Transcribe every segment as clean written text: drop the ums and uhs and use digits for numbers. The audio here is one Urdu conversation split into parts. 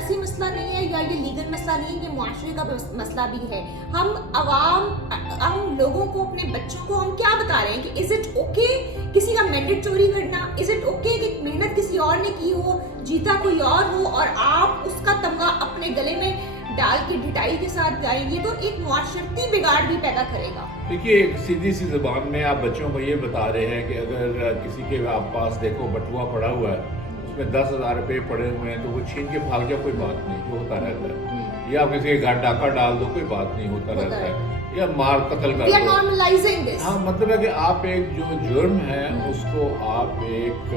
سیاسی مسئلہ نہیں ہے یا یہ لیگل مسئلہ نہیں ہے, یہ معاشرے کا مسئلہ بھی ہے. ہم لوگوں کو, اپنے بچوں کو ہم کیا بتا رہے ہیں کہ از اٹ اوکے کسی کا مینڈیٹ چوری کرنا, از اٹ اوکے کہ محنت کسی اور نے کی ہو, جیتا کوئی اور ہو, اور آپ اس کا تمغہ اپنے گلے میں ڈال کے ڈٹائی کے ساتھ جائیں گے تو ایک معاشرتی بگاڑ بھی پیدا کرے گا. دیکھیے, ایک سیدھی سی زبان میں آپ بچوں کو یہ بتا رہے ہیں کہ اگر کسی کے آپ پاس دیکھو بٹوا پڑا ہوا ہے, اس میں 10,000 روپے پڑے ہوئے ہیں, تو وہ چھین کے بھاگ جاؤ, کوئی بات نہیں, جو ہوتا رہتا ہے. یا آپ کسی کے گھر ڈاکہ ڈال دو, کوئی بات نہیں, ہوتا رہتا ہے. یا مار قتل کر دو. ہاں, مطلب ہے کہ آپ ایک جو جرم ہے اس کو آپ ایک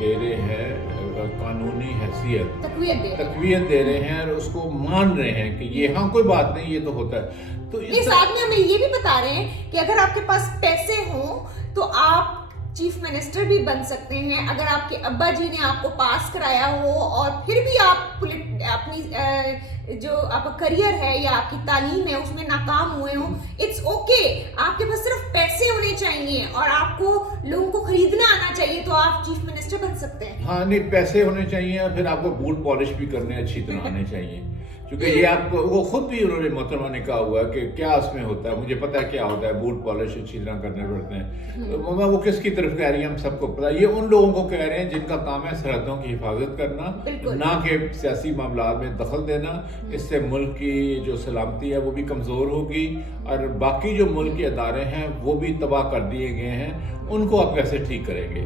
دے رہے ہیں قانونی حیثیت, تقویت دے رہے ہیں, اور اس کو مان رہے ہیں کہ یہ ہاں کوئی بات نہیں, یہ تو ہوتا ہے. تو اس ساتھ میں ہمیں یہ بھی بتا رہے ہیں کہ اگر آپ کے پاس پیسے ہوں تو آپ چیف منسٹر بھی بن سکتے ہیں. اگر آپ کے ابا جی نے آپ کو پاس کرایا ہو اور پھر بھی آپ اپنی جو آپ کا کریئر ہے یا آپ کی تعلیم ہے اس میں ناکام ہوئے ہوں, اٹس اوکے. آپ کے پاس صرف پیسے ہونے چاہیے اور آپ کو لوگوں کو خریدنا آنا چاہیے تو آپ چیف منسٹر بن سکتے ہیں. ہاں نہیں, پیسے ہونے چاہیے, اور پھر آپ کو بوٹ پالش بھی کرنے اچھی طرح آنے چاہیے, کیونکہ یہ آپ کو وہ خود بھی انہوں نے محترمہ نے کہا ہوا ہے کہ کیا اس میں ہوتا ہے, مجھے پتا ہے کیا ہوتا ہے, بوٹ پالش اچھی طرح کرنے پڑتے ہیں. ماما وہ کس کی طرف کہہ رہی ہیں, ہم سب کو پتا, یہ ان لوگوں کو کہہ رہے ہیں جن کا کام ہے سرحدوں کی حفاظت کرنا, نہ کہ سیاسی معاملات میں دخل دینا. اس سے ملک کی جو سلامتی ہے وہ بھی کمزور ہوگی, اور باقی جو ملک کے ادارے ہیں وہ بھی تباہ کر دیے گئے ہیں, ان کو آپ کیسے ٹھیک کریں گے؟